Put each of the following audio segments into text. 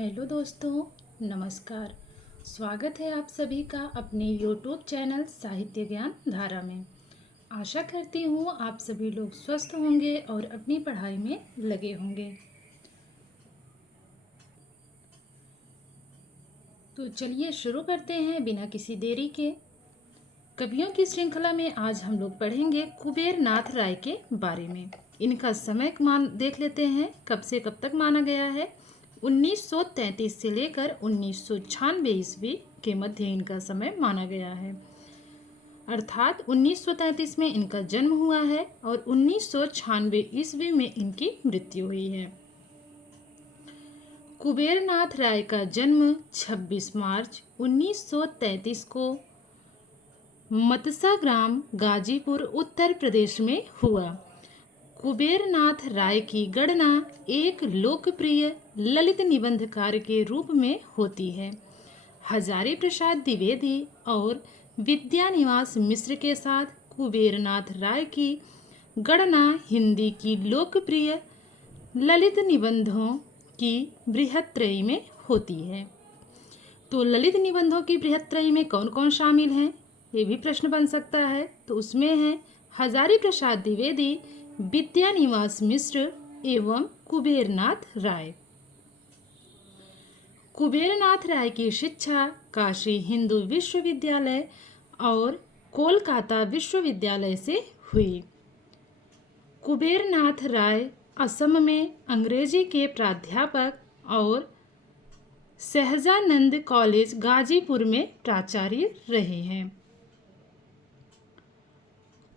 Hello दोस्तों, नमस्कार। स्वागत है आप सभी का अपने YouTube चैनल साहित्य ज्ञान धारा में। आशा करती हूँ आप सभी लोग स्वस्थ होंगे और अपनी पढ़ाई में लगे होंगे। तो चलिए शुरू करते हैं बिना किसी देरी के। कवियों की श्रृंखला में आज हम लोग पढ़ेंगे कुबेर नाथ राय के बारे में। इनका समय देख लेते हैं, कब से कब तक माना गया है। 1933 से लेकर 1996 ईस्वी के मध्य इनका समय माना गया है। अर्थात 1933 में इनका जन्म हुआ है और 1996 ईस्वी में इनकी मृत्यु हुई है। कुबेर नाथ राय का जन्म 26 मार्च 1933 को मतसा ग्राम गाजीपुर उत्तर प्रदेश में हुआ। कुबेर नाथ राय की गणना एक लोकप्रिय ललित निबंधकार के रूप में होती है। हजारी प्रसाद द्विवेदी और विद्यानिवास मिश्र के साथ कुबेर नाथ राय की गणना हिंदी की लोकप्रिय ललित निबंधों की बृहत्त्रयी में होती है। तो ललित निबंधों की बृहत्त्रयी में कौन कौन शामिल हैं, ये भी प्रश्न बन सकता है। तो उसमें है हजारी प्रसाद द्विवेदी, विद्यानिवास मिश्र एवं कुबेर नाथ राय। कुबेर नाथ राय की शिक्षा काशी हिंदू विश्वविद्यालय और कोलकाता विश्वविद्यालय से हुई। कुबेर नाथ राय असम में अंग्रेजी के प्राध्यापक और सहजानंद कॉलेज गाजीपुर में प्राचार्य रहे हैं।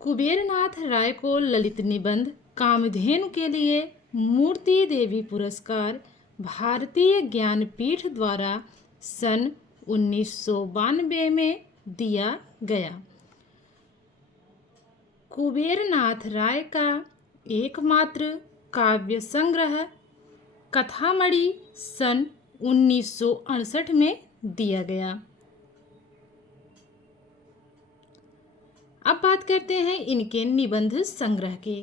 कुबेर नाथ राय को ललित निबंध कामधेनु के लिए मूर्ति देवी पुरस्कार भारतीय ज्ञानपीठ द्वारा सन 1992 में दिया गया। कुबेर नाथ राय का एकमात्र काव्य संग्रह कथामणि सन 1968 में दिया गया। अब बात करते हैं इनके निबंध संग्रह की।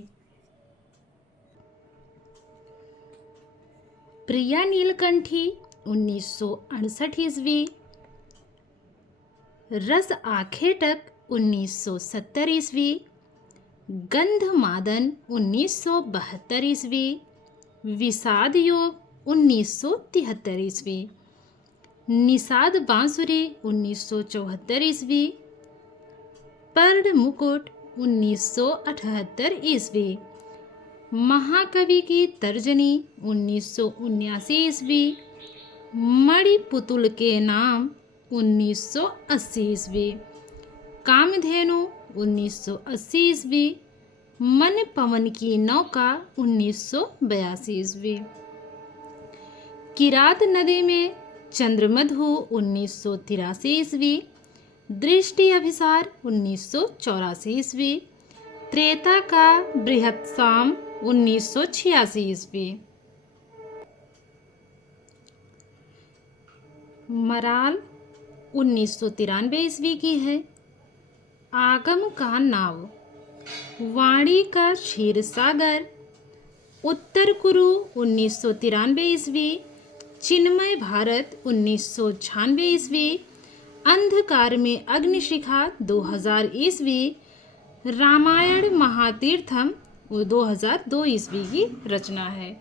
प्रिया नीलकंठी 1968 ईस्वी, रस आखेटक 1970 ईस्वी, गंधमादन 1972 ईस्वी, विषाद योग 1973 ईस्वी, निषाद बांसुरी 1974 ईस्वी, पर्ण मुकुट 1978 ईस्वी, महाकवि की तर्जनी 1979 ईस्वी, मणिपुतुल के नाम 1980 ईस्वी, कामधेनु 1980 ईस्वी, मन पवन की नौका 1982 ईस्वी, किरात नदी में चंद्रमधु 1983 ईस्वी, दृष्टि अभिसार 1984 ईस्वी, त्रेता का बृहत्साम 1986 ईस्वी, मराल 1993 ईस्वी की है, आगम का नाव, वाणी का क्षीर सागर, उत्तर कुरु 1993 ईस्वी, चिन्मय भारत 1996 ईस्वी, अंधकार में अग्निशिखा 2000 ईस्वी, रामायण महातीर्थम 2002 ईस्वी की रचना है।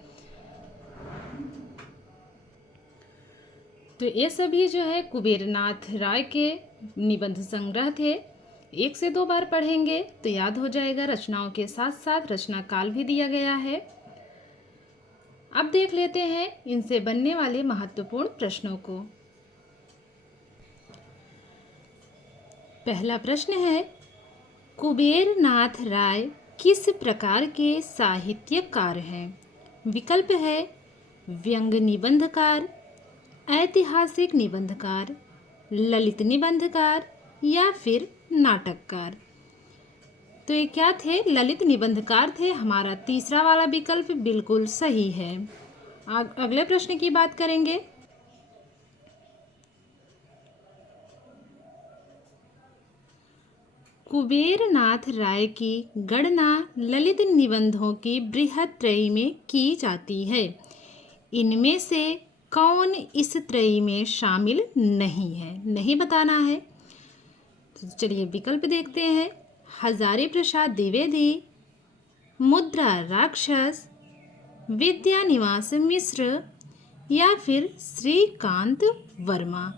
तो ये सभी जो है कुबेर नाथ राय के निबंध संग्रह थे। एक से दो बार पढ़ेंगे तो याद हो जाएगा। रचनाओं के साथ साथ रचना काल भी दिया गया है। अब देख लेते हैं इनसे बनने वाले महत्वपूर्ण प्रश्नों को। पहला प्रश्न है, कुबेर नाथ राय किस प्रकार के साहित्यकार हैं? विकल्प है व्यंग निबंधकार, ऐतिहासिक निबंधकार, ललित निबंधकार या फिर नाटककार। तो ये क्या थे? ललित निबंधकार थे। हमारा तीसरा वाला विकल्प बिल्कुल सही है। अगले प्रश्न की बात करेंगे। कुबेर नाथ राय की गणना ललित निबंधों की बृहत्त्रयी में की जाती है। इनमें से कौन इस त्रयी में शामिल नहीं है, नहीं बताना है। तो चलिए विकल्प देखते हैं। हजारी प्रसाद द्विवेदी, मुद्रा राक्षस, विद्यानिवास मिश्र या फिर श्रीकांत वर्मा।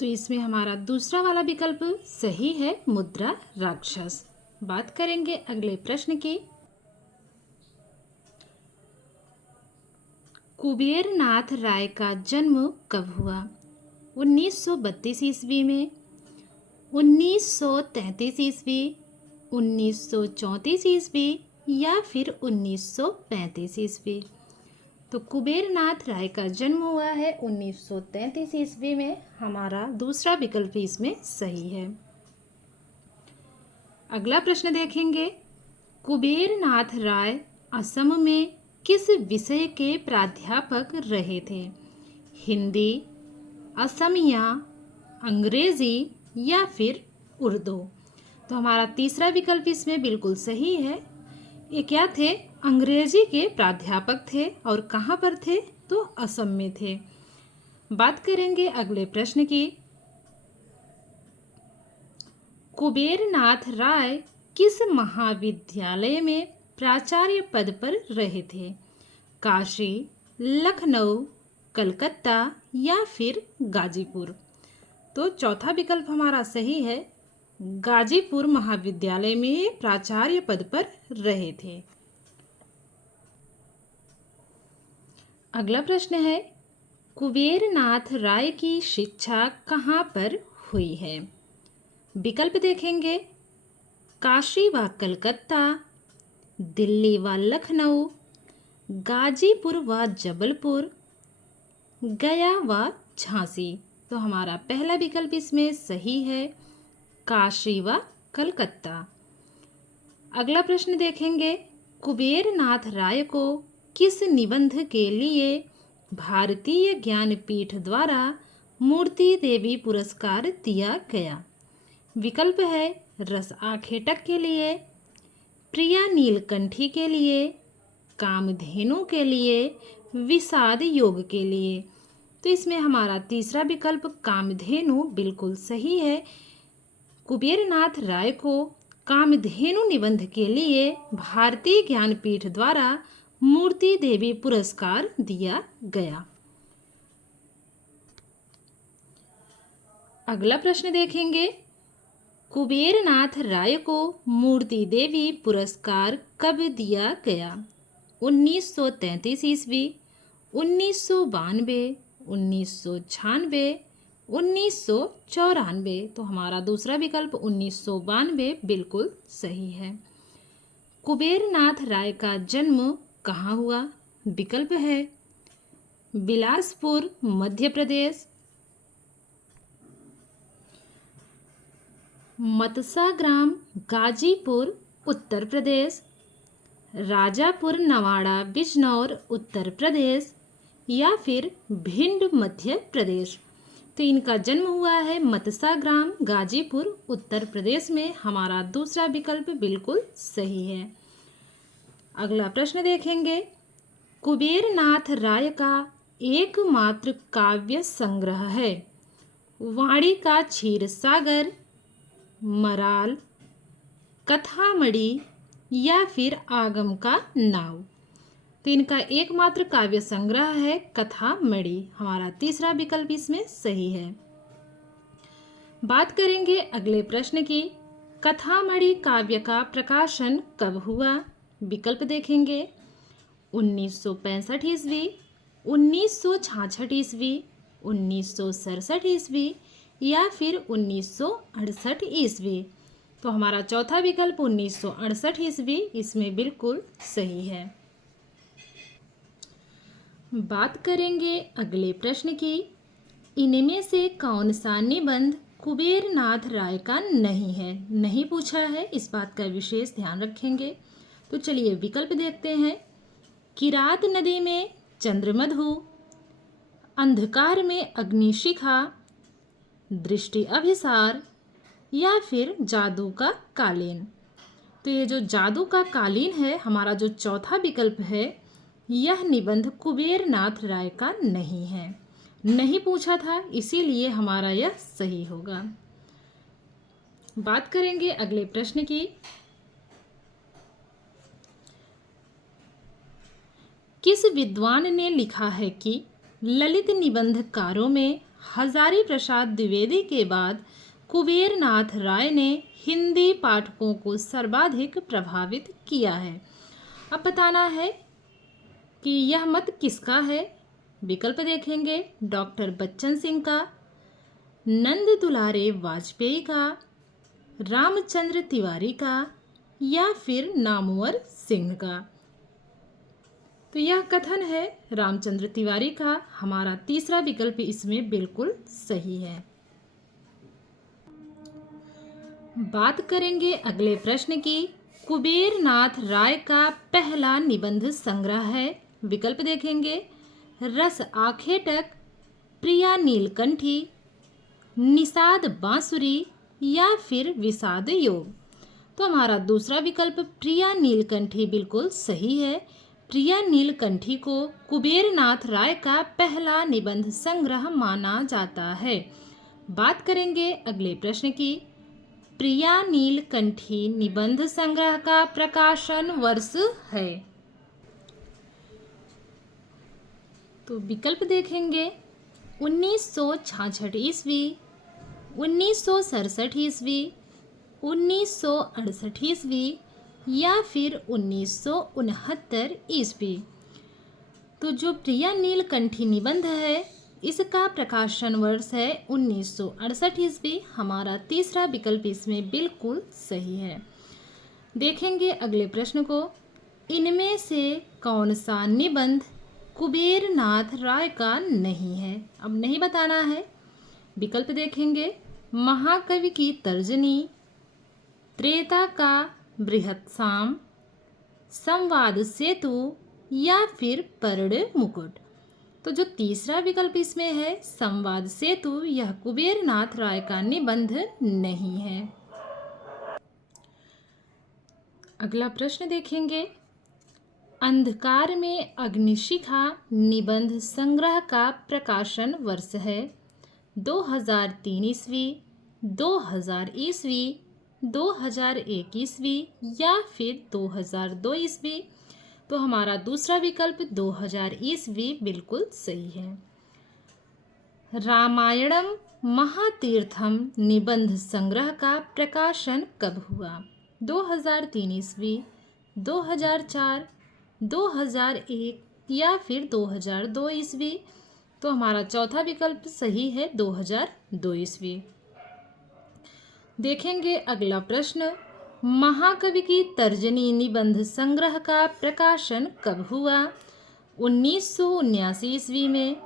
तो इसमें हमारा दूसरा वाला विकल्प सही है, मुद्रा राक्षस। बात करेंगे अगले प्रश्न की। कुबेरनाथ राय का जन्म कब हुआ? 1932 ईस्वी में, 1933 ईस्वी, 1934 ईस्वी या फिर 1935 ईस्वी। तो कुबेरनाथ राय का जन्म हुआ है 1933 ईस्वी में। हमारा दूसरा विकल्प इसमें सही है। अगला प्रश्न देखेंगे। कुबेरनाथ राय असम में किस विषय के प्राध्यापक रहे थे? हिंदी, असमिया, अंग्रेजी या फिर उर्दू। तो हमारा तीसरा विकल्प इसमें बिल्कुल सही है। ये क्या थे? अंग्रेजी के प्राध्यापक थे। और कहाँ पर थे? तो असम में थे। बात करेंगे अगले प्रश्न की। कुबेरनाथ राय किस महाविद्यालय में प्राचार्य पद पर रहे थे? काशी, लखनऊ, कलकत्ता या फिर गाजीपुर। तो चौथा विकल्प हमारा सही है, गाजीपुर महाविद्यालय में प्राचार्य पद पर रहे थे। अगला प्रश्न है, कुबेरनाथ राय की शिक्षा कहाँ पर हुई है? विकल्प देखेंगे। काशी व कलकत्ता, दिल्ली व लखनऊ, गाजीपुर व जबलपुर, गया व झांसी। तो हमारा पहला विकल्प इसमें सही है, काशी व कलकत्ता। अगला प्रश्न देखेंगे। कुबेरनाथ राय को किस निबंध के लिए भारतीय ज्ञानपीठ द्वारा मूर्ति देवी पुरस्कार दिया गया? विकल्प है रस आखेटक के लिए, प्रिया नीलकंठी के लिए, कामधेनु के लिए, विषाद योग के लिए। तो इसमें हमारा तीसरा विकल्प कामधेनु बिल्कुल सही है। कुबेरनाथ राय को कामधेनु निबंध के लिए भारतीय ज्ञानपीठ द्वारा मूर्ति देवी पुरस्कार दिया गया। अगला प्रश्न देखेंगे। कुबेरनाथ राय को मूर्ति देवी पुरस्कार कब दिया गया? 1933 ईस्वी, 1992, 1996, 1994। तो हमारा दूसरा विकल्प 1992 बिल्कुल सही है। कुबेरनाथ राय का जन्म कहाँ हुआ? विकल्प है बिलासपुर मध्य प्रदेश, मतसा ग्राम गाजीपुर उत्तर प्रदेश, राजापुर नवाड़ा बिजनौर उत्तर प्रदेश या फिर भिंड मध्य प्रदेश। तो इनका जन्म हुआ है मतसा ग्राम गाजीपुर उत्तर प्रदेश में। हमारा दूसरा विकल्प बिल्कुल सही है। अगला प्रश्न देखेंगे। कुबेरनाथ राय का एकमात्र काव्य संग्रह है वाणी का क्षीर सागर, मराल, कथामणि या फिर आगम का नाव। तो इनका एकमात्र काव्य संग्रह है कथामणि। हमारा तीसरा विकल्प इसमें सही है। बात करेंगे अगले प्रश्न की। कथामणि काव्य का प्रकाशन कब हुआ? विकल्प देखेंगे। 1965 ईस्वी, 1966 ईस्वी, 1967 ईस्वी या फिर 1968 ईस्वी। तो हमारा चौथा विकल्प 1968 ईस्वी इसमें बिल्कुल सही है। बात करेंगे अगले प्रश्न की। इनमें से कौन सा निबंध कुबेरनाथ राय का नहीं है? नहीं पूछा है, इस बात का विशेष ध्यान रखेंगे। तो चलिए विकल्प देखते हैं। किरात नदी में चंद्रमधु, अंधकार में अग्निशिखा, दृष्टि अभिसार या फिर जादू का कालीन। तो ये जो जादू का कालीन है, हमारा जो चौथा विकल्प है यह निबंध कुबेरनाथ राय का नहीं है। नहीं पूछा था, इसीलिए हमारा यह सही होगा। बात करेंगे अगले प्रश्न की। किस विद्वान ने लिखा है कि ललित निबंधकारों में हजारी प्रसाद द्विवेदी के बाद कुबेरनाथ राय ने हिंदी पाठकों को सर्वाधिक प्रभावित किया है? अब बताना है कि यह मत किसका है। विकल्प देखेंगे, डॉक्टर बच्चन सिंह का, नंद दुलारे वाजपेयी का, रामचंद्र तिवारी का, या फिर नामवर सिंह का। तो यह कथन है रामचंद्र तिवारी का। हमारा तीसरा विकल्प इसमें बिल्कुल सही है। बात करेंगे अगले प्रश्न की। कुबेरनाथ राय का पहला निबंध संग्रह है। विकल्प देखेंगे, रस आखेटक, प्रिया नीलकंठी, निषाद बांसुरी, या फिर विषाद योग। तो हमारा दूसरा विकल्प प्रिया नीलकंठी बिल्कुल सही है। प्रिया नीलकंठी को कुबेरनाथ राय का पहला निबंध संग्रह माना जाता है। बात करेंगे अगले प्रश्न की। प्रिया नीलकंठी निबंध संग्रह का प्रकाशन वर्ष है। तो विकल्प देखेंगे, 1966 ईस्वी, 1967 ईस्वी, 1968 ईस्वी, या फिर 1969 ईस्वी। तो जो प्रिया नीलकंठी निबंध है, इसका प्रकाशन वर्ष है 1968 ईस्वी। हमारा तीसरा विकल्प इसमें बिल्कुल सही है। देखेंगे अगले प्रश्न को। इनमें से कौन सा निबंध कुबेरनाथ राय का नहीं है? अब नहीं बताना है। विकल्प देखेंगे, महाकवि की तर्जनी, त्रेता का बृहत्साम, संवाद सेतु, या फिर पर्ण मुकुट। तो जो तीसरा विकल्प इसमें है संवाद सेतु, यह कुबेरनाथ राय का निबंध नहीं है। अगला प्रश्न देखेंगे। अंधकार में अग्निशिखा निबंध संग्रह का प्रकाशन वर्ष है 2003 ईस्वी, 2000 ईस्वी, 2001 ईस्वी, या फिर 2002 ईस्वी। तो हमारा दूसरा विकल्प 2000 ईस्वी बिल्कुल सही है। रामायणम महातीर्थम निबंध संग्रह का प्रकाशन कब हुआ? 2003 ईस्वी, 2004, 2001, या फिर 2002 ईस्वी। तो हमारा चौथा विकल्प सही है 2002 ईस्वी। देखेंगे अगला प्रश्न। महाकवि की तर्जनी निबंध संग्रह का प्रकाशन कब हुआ? 1979 ईस्वी में,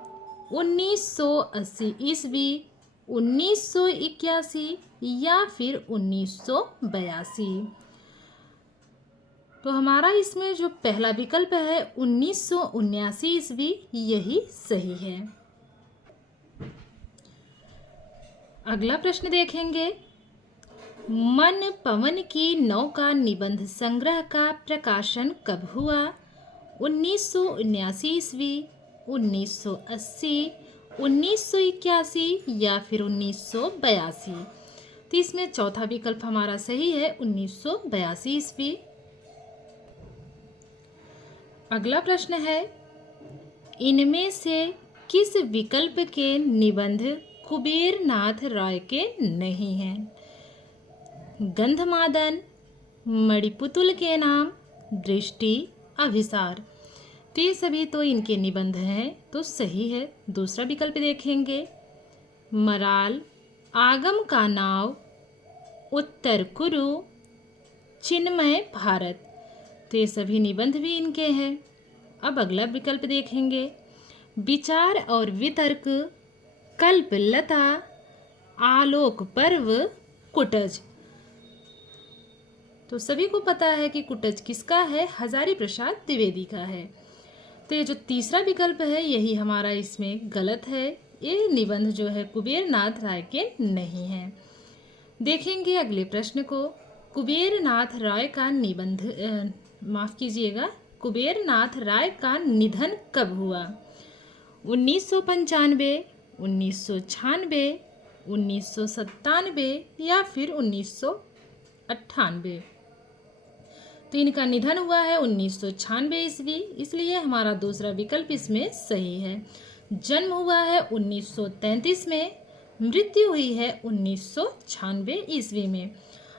1980 ईस्वी, 1981, या फिर 1982। तो हमारा इसमें जो पहला विकल्प है 1979 ईस्वी, यही सही है। अगला प्रश्न देखेंगे। मन पवन की नौका निबंध संग्रह का प्रकाशन कब हुआ? 1979 ईस्वी, 1980, 1981, या फिर 1982। तो इसमें चौथा विकल्प हमारा सही है 1982 ईस्वी। अगला प्रश्न है, इनमें से किस विकल्प के निबंध कुबेरनाथ राय के नहीं हैं? गंधमादन, मणिपुतुल के नाम, दृष्टि, अभिसार। तो ये सभी तो इनके निबंध हैं, तो सही है दूसरा विकल्प देखेंगे। मराल, आगम का नाव, उत्तर कुरु, चिन्मय भारत। तो ये सभी निबंध भी इनके हैं। अब अगला विकल्प देखेंगे। विचार और वितर्क, कल्पलता, आलोक पर्व, कुटज। तो सभी को पता है कि कुटज किसका है? हजारी प्रसाद द्विवेदी का है। तो ये जो तीसरा विकल्प है यही हमारा इसमें गलत है। ये निबंध जो है कुबेरनाथ राय के नहीं है। देखेंगे अगले प्रश्न को। कुबेरनाथ राय का निबंध माफ़ कीजिएगा, कुबेरनाथ राय का निधन कब हुआ? 1995, 1996, 1997 या फिर 1998? तो इनका निधन हुआ है 1996 ईस्वी, इसलिए हमारा दूसरा विकल्प इसमें सही है। जन्म हुआ है 1933 में, मृत्यु हुई है 1996 ईस्वी में।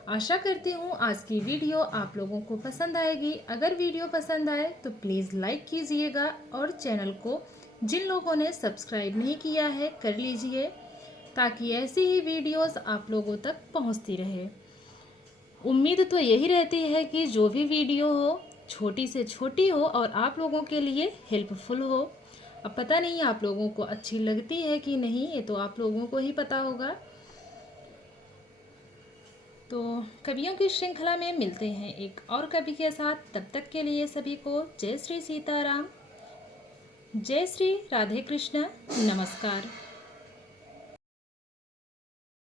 आशा करती हूँ आज की वीडियो आप लोगों को पसंद आएगी। अगर वीडियो पसंद आए तो प्लीज़ लाइक कीजिएगा और चैनल को जिन लोगों ने सब्सक्राइब नहीं किया है कर लीजिए, ताकि ऐसी ही वीडियोस आप लोगों तक पहुंचती रहे। उम्मीद तो यही रहती है कि जो भी वीडियो हो छोटी से छोटी हो और आप लोगों के लिए हेल्पफुल हो। अब पता नहीं आप लोगों को अच्छी लगती है कि नहीं, ये तो आप लोगों को ही पता होगा। तो कवियों की श्रृंखला में मिलते हैं एक और कवि के साथ। तब तक के लिए सभी को जय श्री सीताराम, जय श्री राधे कृष्ण, नमस्कार।